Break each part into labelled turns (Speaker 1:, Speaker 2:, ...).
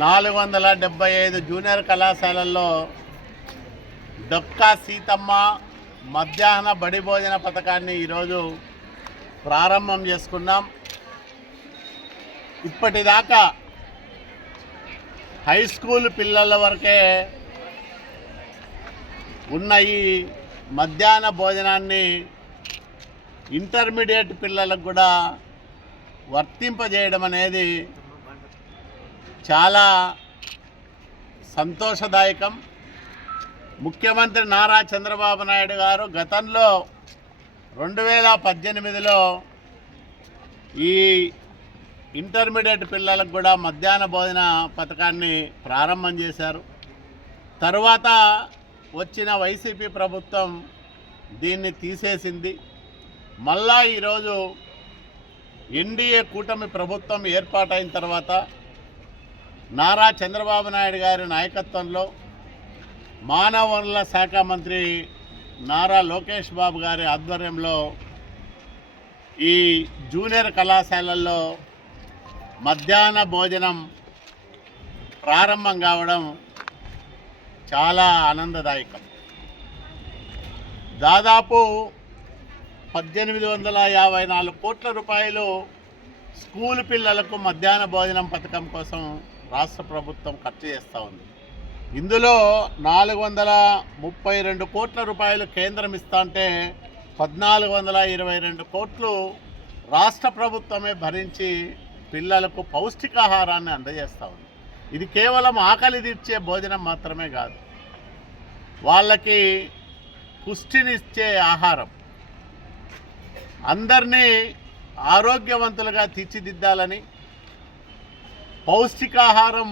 Speaker 1: నాలుగు వందల డెబ్బై ఐదు జూనియర్ కళాశాలల్లో డొక్కా సీతమ్మ మధ్యాహ్న బడి భోజన పథకాన్ని ఈరోజు ప్రారంభం చేసుకున్నాం. ఇప్పటిదాకా హై స్కూల్ పిల్లల వరకే ఉన్న ఈ మధ్యాహ్న భోజనాన్ని ఇంటర్మీడియట్ పిల్లలకు కూడా వర్తింపజేయడం అనేది చాలా సంతోషదాయకం. ముఖ్యమంత్రి నారా చంద్రబాబు నాయుడు గారు గతంలో రెండు వేల పద్దెనిమిదిలో ఈ ఇంటర్మీడియట్ పిల్లలకు కూడా మధ్యాహ్న భోజన పథకాన్ని ప్రారంభం చేశారు. తరువాత వచ్చిన వైసీపీ ప్రభుత్వం దీన్ని తీసేసింది. మళ్ళా ఈరోజు ఎన్డీఏ కూటమి ప్రభుత్వం ఏర్పాటైన తర్వాత నారా చంద్రబాబు నాయుడు గారి నాయకత్వంలో మానవ వనరుల శాఖ మంత్రి నారా లోకేష్ బాబు గారి ఆధ్వర్యంలో ఈ జూనియర్ కళాశాలల్లో మధ్యాహ్న భోజనం ప్రారంభం కావడం చాలా ఆనందదాయకం. దాదాపు పద్దెనిమిది వందల యాభై నాలుగు కోట్ల రూపాయలు స్కూల్ పిల్లలకు మధ్యాహ్న భోజనం పథకం కోసం రాష్ట్ర ప్రభుత్వం ఖర్చు చేస్తూ ఉంది. ఇందులో నాలుగు వందల ముప్పై రెండు కోట్ల రూపాయలు కేంద్రం ఇస్తా అంటే పద్నాలుగు వందల ఇరవై రెండు కోట్లు రాష్ట్ర ప్రభుత్వమే భరించి పిల్లలకు పౌష్టికాహారాన్ని అందజేస్తూ ఉంది. ఇది కేవలం ఆకలి తీర్చే భోజనం మాత్రమే కాదు. వాళ్ళకి పుష్టినిచ్చే ఆహారం అందరినీ ఆరోగ్యవంతులుగా తీర్చిదిద్దాలని పౌష్టికాహారం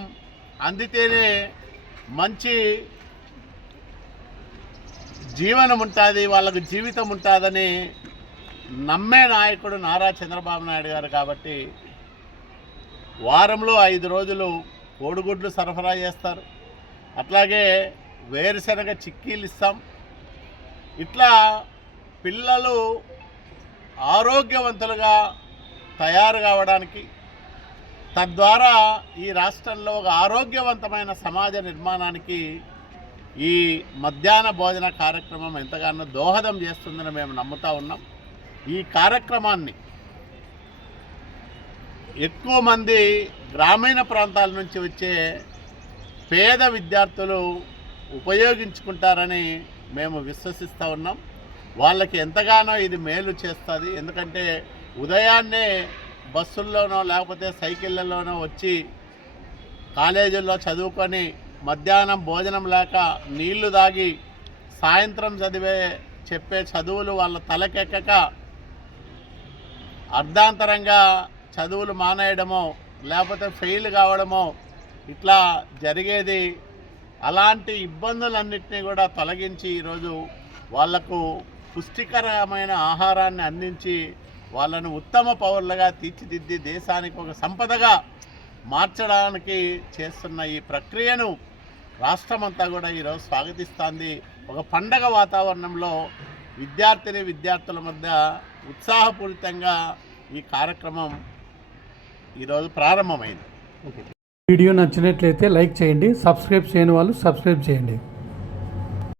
Speaker 1: అందితేనే మంచి జీవనం ఉంటుంది వాళ్ళకు జీవితం ఉంటుందని నమ్మే నాయకుడు నారా చంద్రబాబు నాయుడు గారు కాబట్టి వారంలో ఐదు రోజులు కోడిగుడ్లు సరఫరా చేస్తారు. అట్లాగే వేరుశనగ చిక్కీలు ఇస్తాం. ఇట్లా పిల్లలు ఆరోగ్యవంతులుగా తయారు కావడానికి తద్వారా ఈ రాష్ట్రంలో ఒక ఆరోగ్యవంతమైన సమాజ నిర్మాణానికి ఈ మధ్యాహ్న భోజన కార్యక్రమం ఎంతగానో దోహదం చేస్తుందని మేము నమ్ముతా ఉన్నాం. ఈ కార్యక్రమాన్ని ఎక్కువ మంది గ్రామీణ ప్రాంతాల నుంచి వచ్చే పేద విద్యార్థులు ఉపయోగించుకుంటారని మేము విశ్వసిస్తూ ఉన్నాం. వాళ్ళకి ఎంతగానో ఇది మేలు చేస్తుంది. ఎందుకంటే ఉదయాన్నే బస్సుల్లోనో లేకపోతే సైకిళ్ళలోనో వచ్చి కాలేజీల్లో చదువుకొని మధ్యాహ్నం భోజనం లేక నీళ్ళు తాగి సాయంత్రం చదివే చెప్పే చదువులు వాళ్ళ తలకెక్కక అర్ధాంతరంగా చదువులు మానేయడమో లేకపోతే ఫెయిల్ కావడమో ఇట్లా జరిగేది. అలాంటి ఇబ్బందులన్నింటినీ కూడా తొలగించి ఈరోజు వాళ్ళకు పుష్టికరమైన ఆహారాన్ని అందించి వాళ్ళను ఉత్తమ పౌరులుగా తీర్చిదిద్ది దేశానికి ఒక సంపదగా మార్చడానికి చేస్తున్న ఈ ప్రక్రియను రాష్ట్రమంతా కూడా ఈరోజు స్వాగతిస్తుంది. ఒక పండగ వాతావరణంలో విద్యార్థిని విద్యార్థుల మధ్య ఉత్సాహపూరితంగా ఈ కార్యక్రమం ఈరోజు ప్రారంభమైంది.
Speaker 2: వీడియో నచ్చినట్లయితే లైక్ చేయండి సబ్స్క్రైబ్ చేయని వాళ్ళు సబ్స్క్రైబ్ చేయండి.